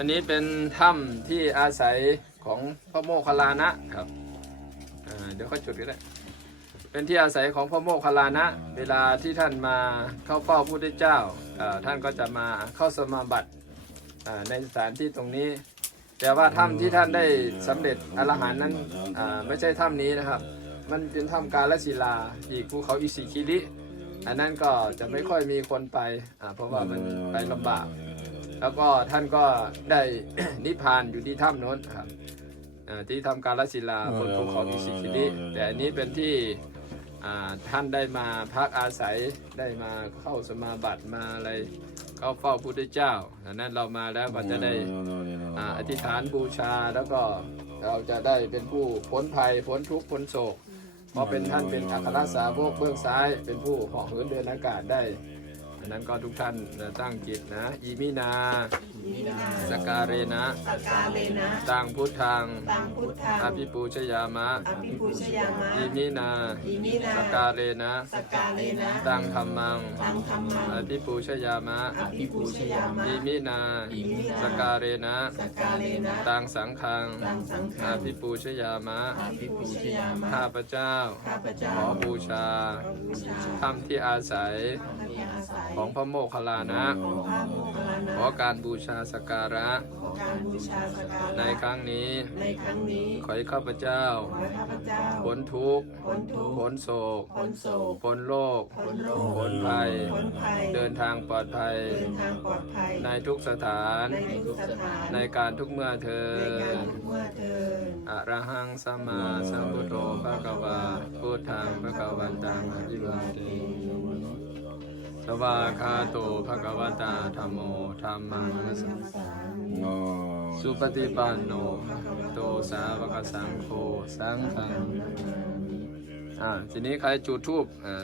วันนี้เป็นถ้ำที่อาศัยของพระโมคคัลลานะครับเดี๋ยวเขาจุดก็ได้เป็นที่อาศัยของพระโมคคัลลานะ เวลาที่ท่านมาเข้าเฝ้าพระพุทธเจ้า ท่านก็จะมาเข้าสมาบัติในสถานที่ตรงนี้ แต่ว่าถ้ำที่ท่านได้สำเร็จอรหันนั้นไม่ใช่ถ้ำนี้นะครับ มันเป็นถ้ำกาลศิลาอีกภูเขาอิสิคิริอันนั้นก็จะไม่ค่อยมีคนไปเพราะว่ามันไปลำบาก แล้วก็ท่านก็ได้นิพพานอยู่ที่ถ้ำโน้นครับอ่าที่ทำกาลศิลาบนภูเขาอิสิคิริแต่อันนี้เป็นที่อ่าท่านได้มาพักอาศัยได้มาเข้าสมาบัติมาอะไรเข้าเฝ้าพระพุทธเจ้าดังนั้นเรามาแล้วก็จะได้อ่าอธิษฐานบูชาแล้วก็เราจะได้เป็นผู้พ้นภัยพ้นทุกข์พ้นโศกเพราะเป็นท่านเป็นอัครสาวกเบื้องซ้าย เป็นผู้เหาะเหินเดินอากาศได้อั นั้นก็ทุกท่านตั้งจิตนะ อีมินาสการเรนะ สกาเลนะตังพุทธัง ตังพุทธังอภิปูชยามะ อภิปูชยามะอีมินาอิมินาสการเรนะ สกาเลนะตังธรรมัง ตังธรรมังอภิปูชยามะ อภิปูชยามะอีมินาสการเรนะ สกาเลนะตังสังฆัง ตังสังอฆังภิปูชยามะ อภิปูชยามะ ข้าพเจ้า ข้าพเจ้า ขอบูชาบูชาธรรมที่อาศัยที่อาศัยของพระโมคคัลลานะ ของพระโมคคัลลานะขอการบูชาสกการะ ขอการบูชาสการะในครั้งนี้ ในครั้งนี้ขอให้ข้าพเจ้า ขอให้ข้าพเจ้าพ้นทุกข์พ้นทุกข์พ้นโศกพ้นโศกพ้นโรคพ้นโรคพ้นภัย พ้นภัยเดินทางปลอดภัย เดินทางปลอดภัย ในทุกสถาน ในทุกสถานในการทุกเมื่อเธอในการญทุกเมื่อเทินอะระหังสัมมาสัมพุทโธภะคะวาพุทธังภะคะวันตังอะภิวาเทส วากาโตภะคะวตาธัมโมธัมมังนัสสะสุปฏิปันโนโตสาวกสังโฆสังฆังอ่าทีนี้ใครจุดทูบอ่า